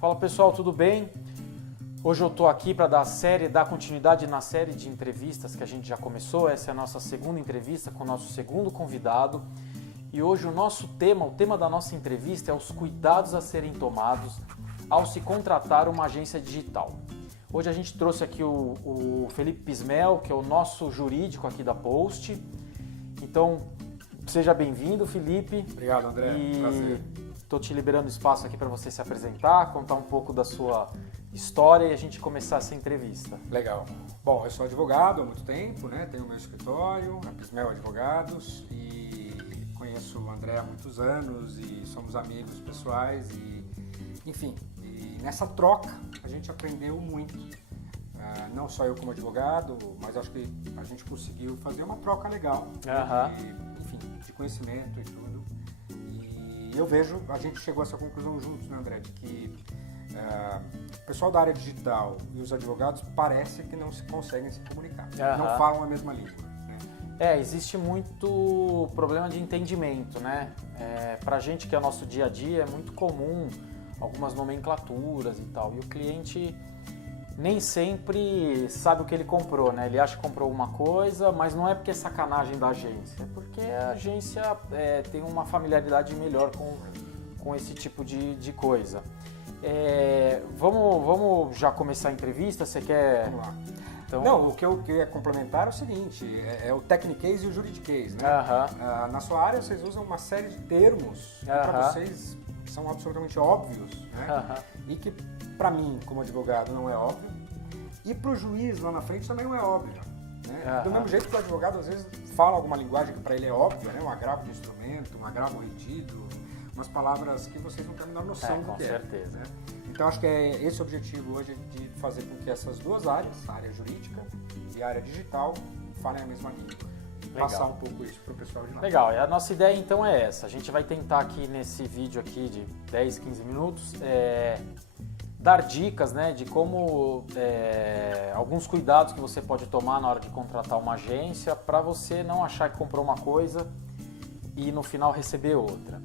Fala pessoal, tudo bem? Hoje eu estou aqui para dar continuidade na série de entrevistas que a gente já começou. Essa é a nossa segunda entrevista com o nosso segundo convidado. E hoje o tema da nossa entrevista é os cuidados a serem tomados ao se contratar uma agência digital. Hoje a gente trouxe aqui o Felipe Pismel, que é o nosso jurídico aqui da Post. Então, seja bem-vindo, Felipe. Obrigado, André. Prazer. Estou te liberando espaço aqui para você se apresentar, contar um pouco da sua história e a gente começar essa entrevista. Legal. Bom, eu sou advogado há muito tempo, né? Tenho meu escritório, a Pismel Advogados, e conheço o André há muitos anos e somos amigos pessoais e, enfim, e nessa troca a gente aprendeu muito. Não só eu como advogado, mas acho que a gente conseguiu fazer uma troca legal, de conhecimento e tudo. E eu vejo, a gente chegou a essa conclusão juntos, né, André, de que o pessoal da área digital e os advogados parece que não se conseguem se comunicar, não falam a mesma língua. Né? Existe muito problema de entendimento, né? Pra gente que é nosso dia a dia, é muito comum algumas nomenclaturas e tal, e o cliente nem sempre sabe o que ele comprou, né? Ele acha que comprou uma coisa, mas não é porque é sacanagem da agência, é porque a agência tem uma familiaridade melhor com esse tipo de coisa. Vamos já começar a entrevista? Você quer... Vamos lá. Então... Não, o que eu queria complementar é o seguinte, é o Technicase e o Juridiquês, né? Na sua área vocês usam uma série de termos que para vocês são absolutamente óbvios, né? E que para mim, como advogado, não é óbvio, e para o juiz lá na frente também não é óbvio. Né? Do mesmo jeito que o advogado às vezes fala alguma linguagem que para ele é óbvia, né? Um agravo de instrumento, um agravo retido, umas palavras que vocês não têm a menor noção do que é. Com certeza. Né? Então acho que é esse o objetivo hoje, de fazer com que essas duas áreas, a área jurídica e a área digital, falem a mesma língua. Legal. Passar um pouco isso para o pessoal de lá. Legal, e a nossa ideia então é essa. A gente vai tentar aqui nesse vídeo aqui de 10, 15 minutos dar dicas, né, de como alguns cuidados que você pode tomar na hora de contratar uma agência para você não achar que comprou uma coisa e no final receber outra.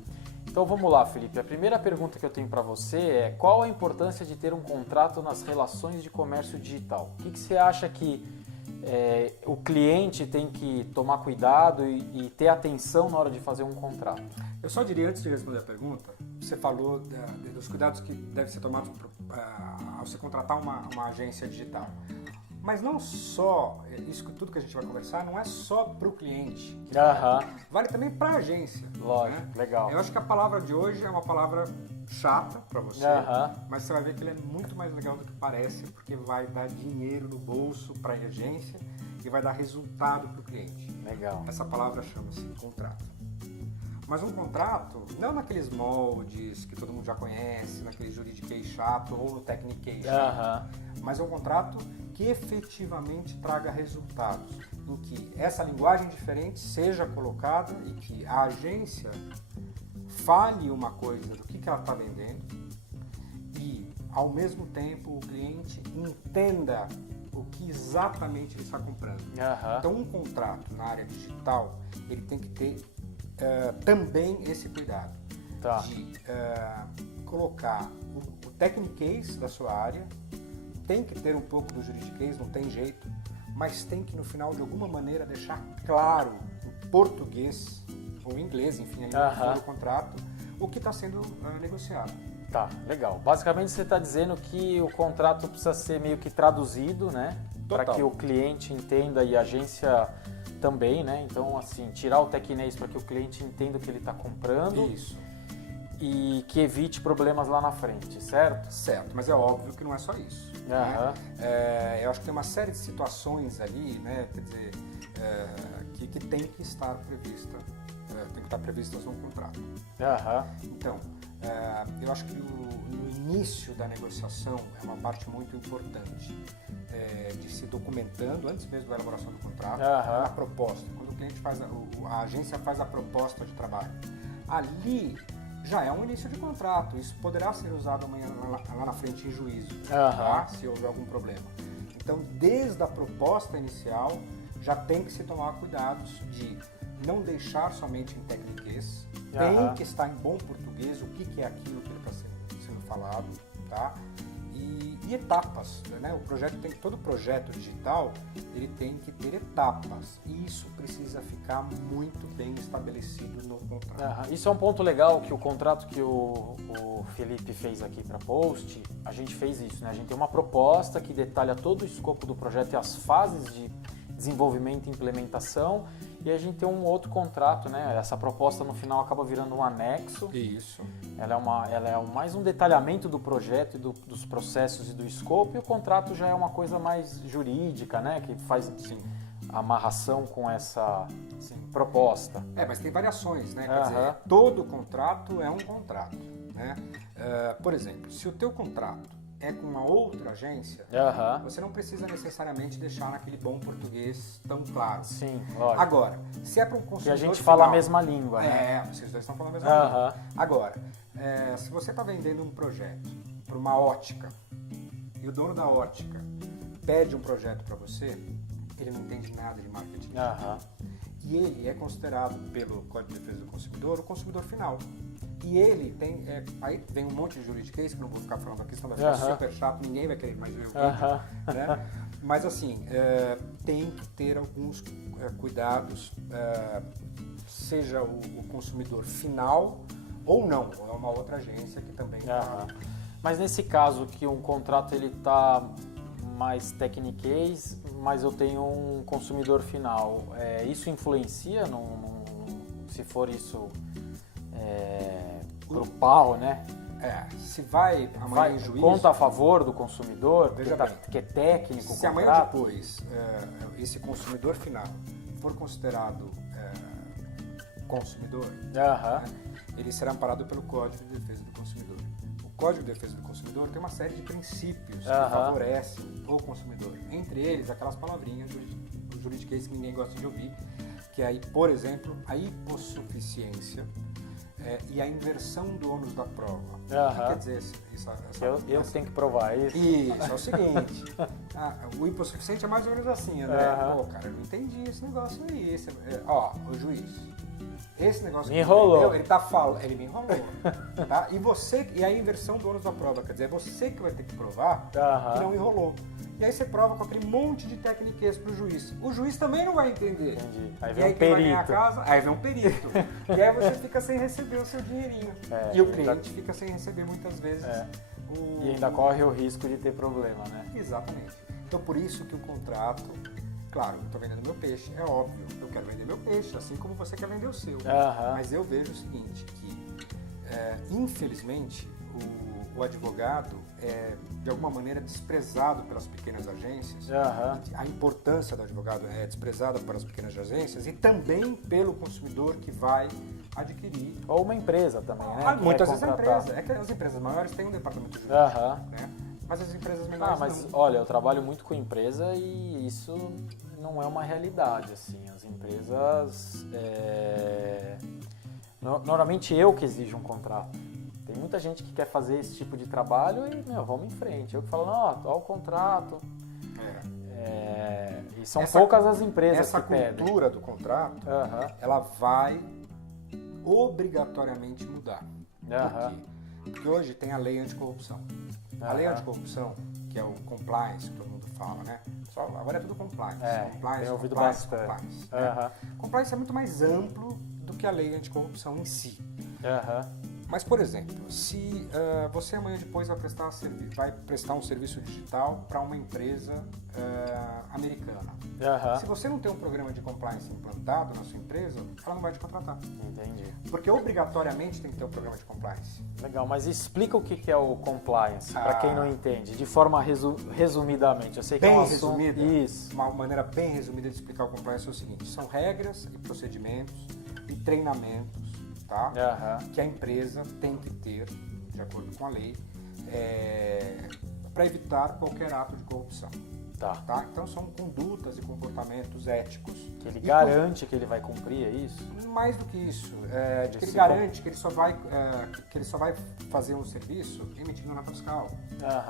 Então vamos lá, Felipe. A primeira pergunta que eu tenho para você é: qual a importância de ter um contrato nas relações de comércio digital? O que você acha que o cliente tem que tomar cuidado e ter atenção na hora de fazer um contrato? Eu só diria, antes de responder a pergunta, você falou dos cuidados que devem ser tomados ao se contratar uma agência digital. Mas não só, tudo que a gente vai conversar não é só para o cliente. Vale também para a agência. Lógico, né? Legal. Eu acho que a palavra de hoje é uma palavra chata para você, mas você vai ver que ele é muito mais legal do que parece, porque vai dar dinheiro no bolso para a agência e vai dar resultado para o cliente. Legal. Essa palavra chama-se contrato. Mas um contrato, não naqueles moldes que todo mundo já conhece, naquele juridiquês chato ou no techniquez chato, mas é um contrato que efetivamente traga resultados, em que essa linguagem diferente seja colocada e que a agência fale uma coisa do que ela está vendendo e, ao mesmo tempo, o cliente entenda o que exatamente ele está comprando. Então, um contrato na área digital, ele tem que ter também esse cuidado de colocar o techniquez da sua área, tem que ter um pouco do juridiquês, não tem jeito, mas tem que no final de alguma maneira deixar claro em português ou em inglês, enfim, aí no contrato, o que está sendo negociado. Tá, legal. Basicamente você está dizendo que o contrato precisa ser meio que traduzido, né? Para que o cliente entenda e a agência também, né? Então, assim, tirar o techniquez para que o cliente entenda o que ele está comprando. Isso. E que evite problemas lá na frente, certo? Certo, mas é óbvio que não é só isso. Né? Eu acho que tem uma série de situações ali, né? Quer dizer, que tem que estar prevista, tem que estar previstas no contrato. Então, eu acho que no início da negociação é uma parte muito importante de se documentando, antes mesmo da elaboração do contrato, a proposta. Quando o cliente a agência faz a proposta de trabalho, ali já é um início de contrato. Isso poderá ser usado amanhã lá na frente em juízo, se houver algum problema. Então, desde a proposta inicial, já tem que se tomar cuidados de não deixar somente em techniquez, tem que estar em bom português o que é aquilo que está sendo falado, tá? E etapas, né? Todo projeto digital, ele tem que ter etapas, e isso precisa ficar muito bem estabelecido no contrato. Isso é um ponto legal, que o contrato que o Felipe fez aqui para Post, a gente fez isso, né? A gente tem uma proposta que detalha todo o escopo do projeto e as fases de desenvolvimento e implementação, e a gente tem um outro contrato, né? Essa proposta no final acaba virando um anexo. Isso. Ela é mais um detalhamento do projeto e dos processos e do escopo, e o contrato já é uma coisa mais jurídica, né? Que faz a amarração com essa proposta. Mas tem variações, né? Quer dizer, todo contrato é um contrato, né? Por exemplo, se o teu contrato é com uma outra agência, você não precisa necessariamente deixar naquele bom português tão claro. Sim, lógico. Agora, se é para um consumidor que a gente final, fala a mesma língua, né? Vocês dois estão falando a mesma língua. Agora, se você está vendendo um projeto para uma ótica e o dono da ótica pede um projeto para você, ele não entende nada de marketing. E ele é considerado pelo Código de Defesa do Consumidor o consumidor final. E ele tem, aí vem um monte de juridiquês que não vou ficar falando aqui, senão vai ficar super chato, ninguém vai querer mais ver o vídeo, né? Mas assim, tem que ter alguns cuidados, seja o consumidor final ou não, ou é uma outra agência que também está... Mas nesse caso que um contrato ele está mais techniquez, mas eu tenho um consumidor final, isso influencia se for isso pro pau, né? Se vai amanhã em juízo... Conta a favor do consumidor, veja que é técnico o se contrato. Amanhã depois esse consumidor final for considerado consumidor, né, ele será amparado pelo Código de Defesa do Consumidor. O Código de Defesa do Consumidor tem uma série de princípios que favorecem o consumidor. Entre eles, aquelas palavrinhas do juridiquês que ninguém gosta de ouvir, que é, por exemplo, a hipossuficiência e a inversão do ônus da prova. O que quer dizer isso? Eu tenho que provar isso? Isso, é o seguinte. O hipossuficiente é mais ou menos assim, André. Pô, cara, eu não entendi esse negócio aí. O juiz, esse negócio me enrolou. Ele tá falando, ele me enrolou. Tá? E a inversão do ônus da prova, quer dizer, é você que vai ter que provar que não enrolou. E aí você prova com aquele monte de técnicas pro juiz. O juiz também não vai entender. Entendi. Aí vem e aí um quem vai perito. ganhar a casa, aí vem um perito. E aí você fica sem receber o seu dinheirinho. E o cliente fica sem receber muitas vezes. E ainda corre o risco de ter problema, né? Exatamente. Então por isso que o contrato, claro, eu estou vendendo meu peixe, é óbvio, eu quero vender meu peixe, assim como você quer vender o seu. Mas eu vejo o seguinte, que infelizmente o advogado é de alguma maneira desprezado pelas pequenas agências. A importância do advogado é desprezada pelas pequenas agências e também pelo consumidor que vai adquirir. Ou uma empresa também, né? Muitas vezes a empresa. É que as empresas maiores têm um departamento jurídico, né? Mas as empresas menores mas não. Olha, eu trabalho muito com empresa e isso não é uma realidade, assim. As empresas... Normalmente eu que exijo um contrato. Tem muita gente que quer fazer esse tipo de trabalho e, vamos em frente. Eu que falo, olha o contrato. E são poucas as empresas que pedem. Essa cultura do contrato, ela vai obrigatoriamente mudar. Por quê? Porque hoje tem a lei anticorrupção. A lei anticorrupção, que é o compliance, que todo mundo fala, né? Agora é tudo compliance. Tenho ouvido bastante. Compliance. Compliance é muito mais amplo do que a lei anticorrupção em si. Mas, por exemplo, se você amanhã depois vai prestar um serviço digital para uma empresa americana. Se você não tem um programa de compliance implantado na sua empresa, ela não vai te contratar. Entendi. Porque obrigatoriamente tem que ter um programa de compliance. Legal, mas explica o que é o compliance, para quem não entende, de forma resumidamente. Eu sei que bem é um resumida. Isso. Uma maneira bem resumida de explicar o compliance é o seguinte: são regras e procedimentos e treinamentos, tá? Que a empresa tem que ter, de acordo com a lei, para evitar qualquer ato de corrupção. Tá? Então são condutas e comportamentos éticos. Que ele garante que ele vai cumprir, é isso? Mais do que isso, que ele garante que ele só vai fazer um serviço emitindo nota fiscal,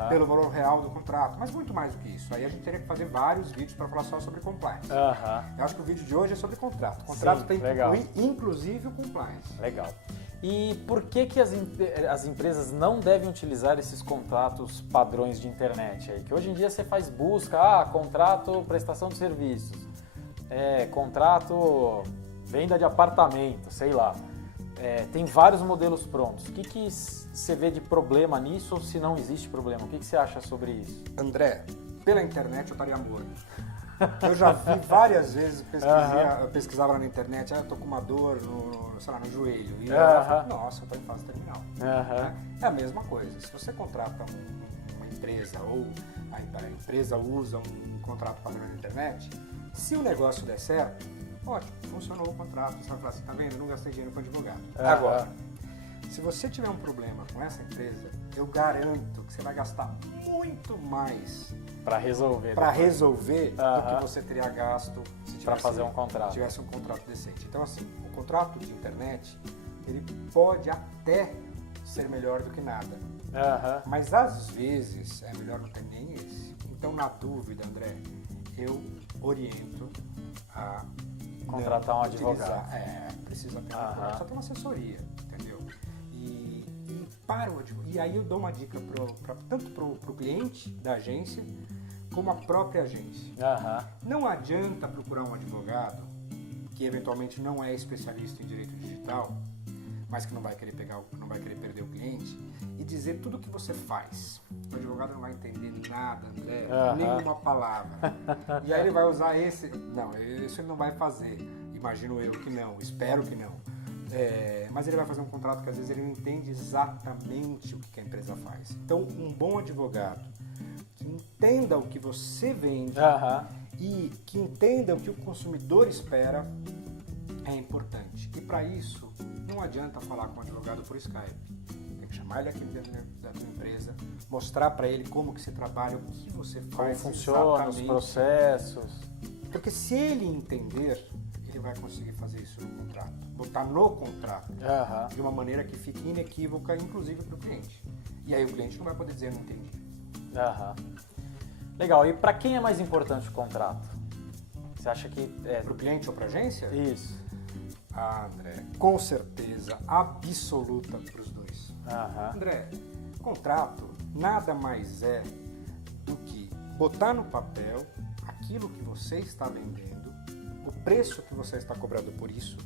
pelo valor real do contrato, mas muito mais do que isso. Aí a gente teria que fazer vários vídeos para falar só sobre compliance. Eu acho que o vídeo de hoje é sobre contrato. O contrato tem que incluir, inclusive, o compliance. Legal. E por que as empresas não devem utilizar esses contratos padrões de internet aí? Que hoje em dia você faz busca, contrato prestação de serviços, contrato venda de apartamento, sei lá. Tem vários modelos prontos. O que você vê de problema nisso ou se não existe problema? O que você acha sobre isso? André, pela internet eu estaria morto. Eu já vi várias vezes, eu pesquisava na internet, eu tô com uma dor no joelho. E eu falo, nossa, eu tô em fase terminal. Né? É a mesma coisa. Se você contrata uma empresa ou a empresa usa um contrato padrão na internet, se o negócio der certo, ótimo, funcionou o contrato. Você vai falar assim, tá vendo? Eu não gastei dinheiro com advogado. Agora, se você tiver um problema com essa empresa, eu garanto que você vai gastar muito mais para resolver do que você teria gasto se tivesse um contrato decente. Então, assim, o contrato de internet, ele pode até ser melhor do que nada. Mas, às vezes, é melhor não ter nem esse. Então, na dúvida, André, eu oriento a contratar um advogado. Precisa ter um advogado. Só tem uma assessoria, entendeu? E aí eu dou uma dica tanto para o cliente da agência como a própria agência. Não adianta procurar um advogado que eventualmente não é especialista em direito digital, mas que não vai querer perder o cliente e dizer tudo o que você faz. O advogado não vai entender nada, André, nenhuma palavra. E aí ele vai usar esse. Não, isso ele não vai fazer. Imagino eu que não, espero que não. Mas ele vai fazer um contrato que às vezes ele não entende exatamente o que a empresa faz. Então, um bom advogado que entenda o que você vende e que entenda o que o consumidor espera é importante. E para isso, não adianta falar com o advogado por Skype. Tem que chamar ele aqui dentro da tua empresa, mostrar para ele como que você trabalha, o que você faz, como funciona os processos. Porque se ele entender, ele vai conseguir fazer isso no contrato. Botar no contrato de uma maneira que fique inequívoca, inclusive para o cliente. E aí o cliente não vai poder dizer, não entendi. Legal. E para quem é mais importante o contrato? Você acha que para o cliente ou para a agência? Isso. André, com certeza absoluta para os dois. André, contrato nada mais é do que botar no papel aquilo que você está vendendo, o preço que você está cobrando por isso,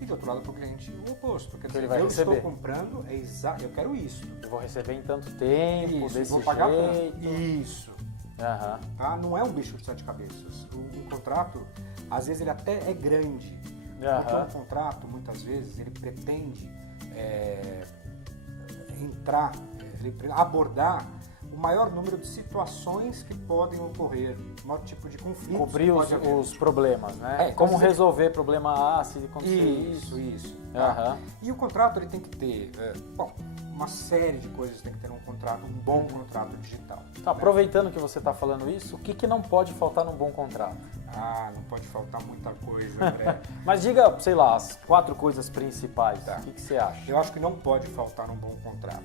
e de outro lado para o cliente o oposto. Quer dizer, eu estou comprando, eu quero isso. Eu vou receber em tanto tempo, desse vou pagar jeito. Isso. Tá? Não é um bicho de 7 cabeças. O contrato, às vezes, ele até é grande. Porque um contrato, muitas vezes, ele pretende abordar o maior número de situações que podem ocorrer, o maior tipo de conflitos. Cobrir os problemas, né? Como resolver problema A se acontecer isso. Tá? E o contrato ele tem que ter, uma série de coisas tem que ter um bom contrato digital. Tá, aproveitando que você está falando isso, o que não pode faltar num bom contrato? Não pode faltar muita coisa, André. Mas diga, sei lá, as 4 coisas principais. Tá. O que você acha? Eu acho que não pode faltar num bom contrato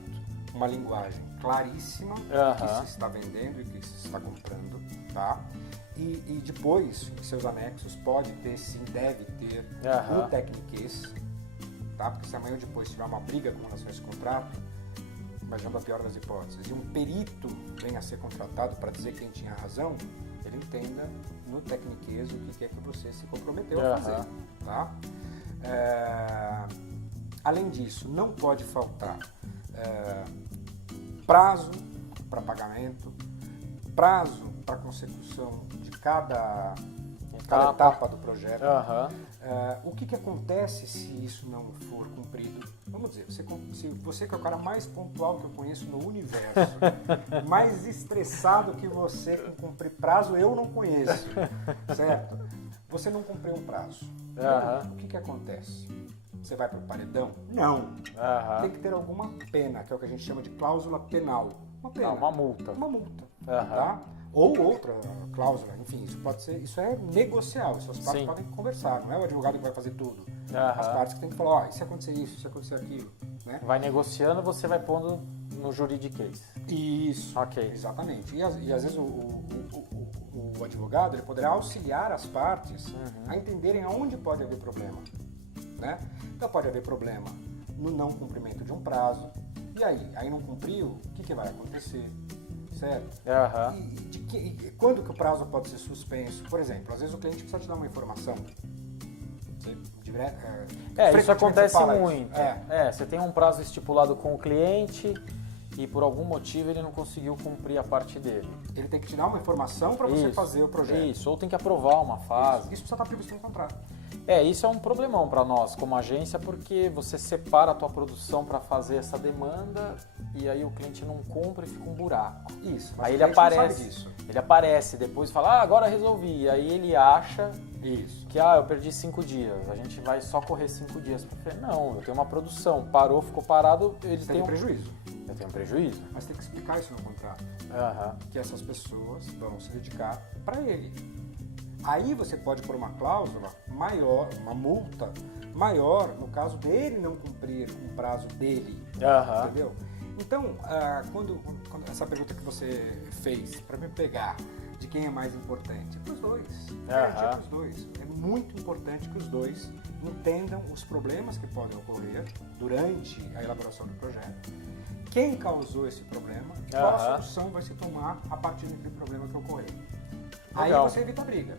uma linguagem claríssima que se está vendendo e que se está comprando, tá? E depois, em seus anexos, pode ter, sim, deve ter o techniquez, tá? Porque se amanhã ou depois tiver uma briga com relação a esse contrato, imaginando a pior das hipóteses, e um perito venha a ser contratado para dizer quem tinha razão, ele entenda no techniquez o que é que você se comprometeu a fazer, tá? Além disso, não pode faltar prazo para pagamento, prazo para consecução de cada etapa do projeto. O que acontece se isso não for cumprido? Vamos dizer, se você que é o cara mais pontual que eu conheço no universo, mais estressado que você com cumprir prazo, eu não conheço, certo? Você não cumpriu um prazo. O que acontece? Você vai para o paredão? Não. Tem que ter alguma pena, que é o que a gente chama de cláusula penal. Uma pena. Uma multa. Uma multa. Tá? Ou outra cláusula, enfim, isso é negociável, as partes podem conversar, não é o advogado que vai fazer tudo. As partes que tem que falar, e se acontecer isso, se acontecer aquilo. Né? Vai negociando, você vai pondo no juridiquês. Isso, exatamente. E às vezes o advogado ele poderá auxiliar as partes a entenderem aonde pode haver problema. Né? Então pode haver problema no não cumprimento de um prazo. E aí? Aí não cumpriu, o que vai acontecer? Certo? E quando que o prazo pode ser suspenso? Por exemplo, às vezes o cliente precisa te dar uma informação. Isso acontece muito. Você tem um prazo estipulado com o cliente e por algum motivo ele não conseguiu cumprir a parte dele. Ele tem que te dar uma informação para você fazer o projeto. Isso, ou tem que aprovar uma fase. Isso precisa estar previsto no contrato. Isso é um problemão para nós como agência, porque você separa a tua produção para fazer essa demanda e aí o cliente não compra e fica um buraco. Isso, mas aí o ele cliente aparece, não sabe disso. Ele aparece depois e fala, agora resolvi. E aí ele acha que eu perdi 5 dias, a gente vai só correr 5 dias. Não, eu tenho uma produção, parou, ficou parado, ele tem um prejuízo. Eu tenho um prejuízo. Mas tem que explicar isso no contrato. Que essas pessoas vão se dedicar para ele. Aí você pode pôr uma cláusula maior, uma multa maior, no caso dele não cumprir um prazo dele. Entendeu? Então, quando essa pergunta que você fez para me pegar de quem é mais importante, é para os dois. É para os dois. É muito importante que os dois entendam os problemas que podem ocorrer durante a elaboração do projeto. Quem causou esse problema, qual a solução vai se tomar a partir daquele problema que ocorreu. Aí você evita a briga.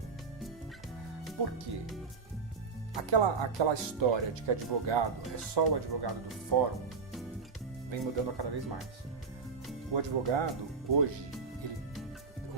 Por quê? Aquela história de que advogado é só o advogado do fórum vem mudando cada vez mais. O advogado, hoje,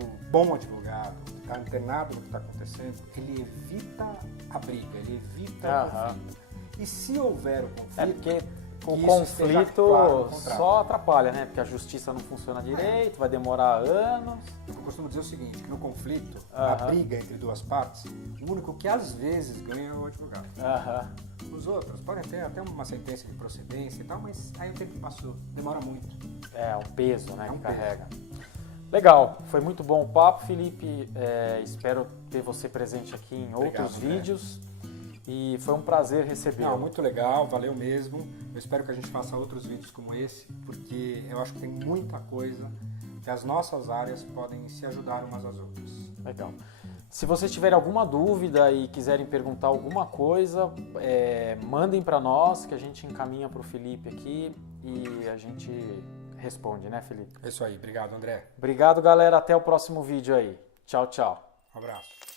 o bom advogado, que está antenado no que está acontecendo, ele evita a briga, ele evita o conflito. E se houver o conflito... O conflito só atrapalha, né? Porque a justiça não funciona direito, vai demorar anos. Eu costumo dizer o seguinte, que no conflito, na briga entre duas partes, o único que às vezes ganha é o advogado. Os outros podem ter até uma sentença de procedência e tal, mas aí o tempo passou, demora muito. É um peso, né, que carrega. Legal, foi muito bom o papo, Felipe. Espero ter você presente aqui em outros vídeos. E foi um prazer receber. Muito legal, valeu mesmo. Eu espero que a gente faça outros vídeos como esse, porque eu acho que tem muita coisa que as nossas áreas podem se ajudar umas às outras. Legal. Se vocês tiverem alguma dúvida e quiserem perguntar alguma coisa, mandem para nós, que a gente encaminha para o Felipe aqui e a gente responde, né, Felipe? É isso aí. Obrigado, André. Obrigado, galera. Até o próximo vídeo aí. Tchau, tchau. Um abraço.